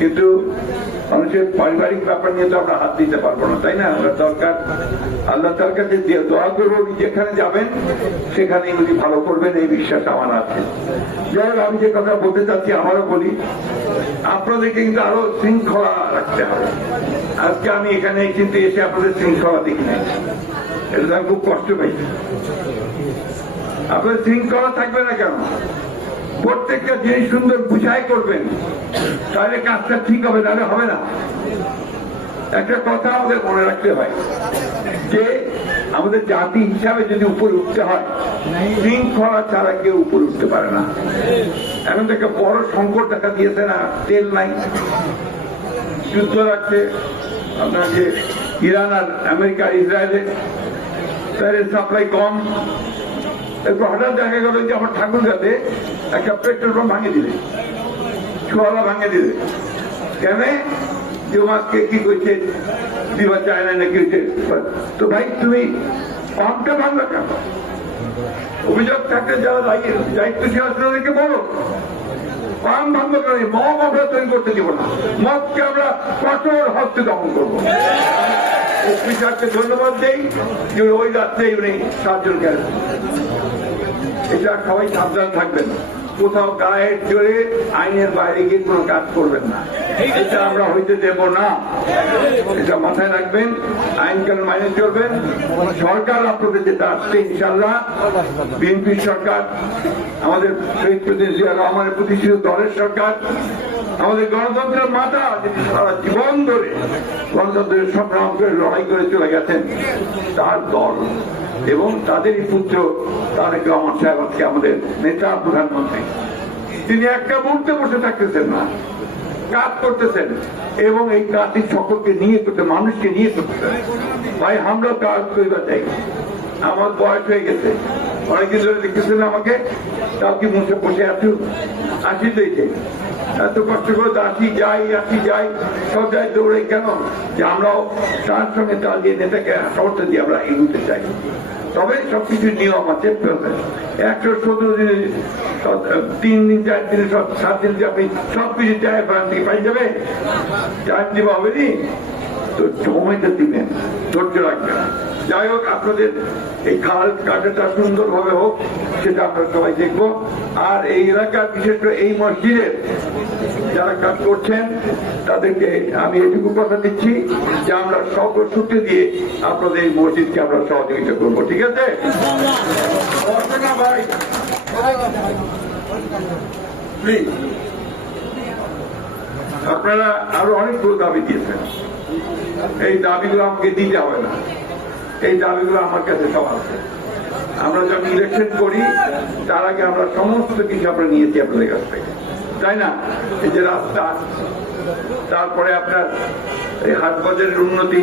কিন্তু মানুষের পারিবারিক ব্যাপার নিয়ে তো আমরা হাত দিতে পারবো না, তাই না? আমরা দরকার আল্লাহ তার কাছে দোয়া করবো, উনি যেখানে যাবেন সেখানে উনি ভালো করবেন, এই বিশ্বাস আমার আছে। যাই হোক, আমি যে কথা বলতে চাচ্ছি আমারও বলি, আপনাদেরকে কিন্তু আরো শৃঙ্খলা রাখতে হবে। আজকে আমি এখানে কিন্তু এসে আপনাদের শৃঙ্খলা দেখি নাই, এটা আমি খুব কষ্ট পাইছি। আপনাদের শৃঙ্খলা থাকবে না কেন? প্রত্যেকটা জিনিস সুন্দর বুঝাই করবেন, তাহলে কাজটা ঠিক হবে, তাহলে হবে না। একটা কথা আমাদের মনে রাখতে হয় যে আমাদের জাতি হিসাবে যদি উপরে উঠতে হয়, শৃঙ্খলা ছাড়া কেউ উপরে উঠতে পারে না। এখন থেকে বড় সংকট দেখা দিয়েছে না, তেল নাই, যুদ্ধ রাখছে আপনার যে ইরান আর আমেরিকা ইসরায়েলের, তেলের সাপ্লাই কম। এরপর হঠাৎ দেখা গেল যে আমার ঠাকুরগাতে একটা পেট্রোল পাম্প ভাঙে দিলে, ছোয়ালা ভাঙে দিলে। কেন? যে মাছকে কি করছে দিবা চায় না নাকি? তো ভাই তুমি পাম্পটা ভাঙলো কেন? অভিযোগ থাকলে যারা দায়িত্বশীল আছে তাদেরকে বলো, পাম্প ভাঙলো কেন? মগ আমরা তৈরি করতে দিব না, মগকে আমরা কঠোর হস্তে দমন করবো। অফিসারকে ধন্যবাদ দেই যে ওই রাত্রে উনি 7 জন গেলেন। এটা সবাই সাবধান থাকবেন, কোথাও গায়ে জোরে আইনের বাইরে গিয়ে কোনো কাজ করবেন না, এটা আমরা হইতে দেব না। এটা মাথায় রাখবেন, আইন কানুন মাইনে চলবেন। সরকার আপনাদের যেটা আসছে ইনশাল্লাহ, বিএনপি সরকার, আমাদের শহীদ প্রেসিডেন্ট জিয়া রহমানের প্রতিষ্ঠিত দলের সরকার, আমাদের গণতন্ত্রের মাতা সারা জীবন ধরে গণতন্ত্রের সংগ্রাম করে লড়াই করে চলে গেছেন, তার দল এবং তাদেরই পুত্র তারেক রহমান সাহেব আজকে আমাদের নেতা প্রধানমন্ত্রী। তিনি একটা মুহূর্তে বসে থাকতেছেন না, কাজ করতেছেন এবং এই কাজটি সকলকে নিয়ে করতে, মানুষকে নিয়ে করতেছেন। ভাই আমরা কাজ করিবার চাই, আমার বয়স হয়ে গেছে, অনেকদিন ধরে দেখতেছেন আমাকে, তাও কি মুখে বসে আসি তো এত কষ্ট করে তো আসি যাই সব জায়গায় দৌড়াই কেন? যে আমরাও তার সঙ্গে তাল দিয়ে নেতাকে সমর্থন দিয়ে আমরা এগোতে চাই। তবে সবকিছুর নিয়ম আছে। 117 দিনে 3 দিন 4 দিনে 7 দিন আপনি সবকিছু চায় পাই যাবে, চার দিবা হবে নি তো সময়টা দিবেন, ধৈর্য রাখবেন। যাই হোক, আপনাদের এই খাল কাটাটা সুন্দরভাবে হোক, সেটা আমরা সবাই দেখবো। আর এই এলাকার বিশেষ করে এই মসজিদের যারা কাজ করছেন তাদেরকে আমি এটুকু কথা দিচ্ছি যে আমরা সর্বশক্তি দিয়ে আপনাদের এই মসজিদকে আমরা সহযোগিতা করবো, ঠিক আছে? ভাই প্লিজ, আপনারা আরো অনেকগুলো দাবি দিয়েছেন, এই দাবিগুলো আমাকে দিতে হবে না, এই দাবিগুলো আমার কাছে সব আছে। আমরা যখন ইলেকশন করি তার আগে আমরা সমস্ত কিছু আমরা নিয়েছি আপনাদের কাছ থেকে, তাই না? এই যে রাস্তা, তারপরে আপনার এই হাট বাজারের উন্নতি,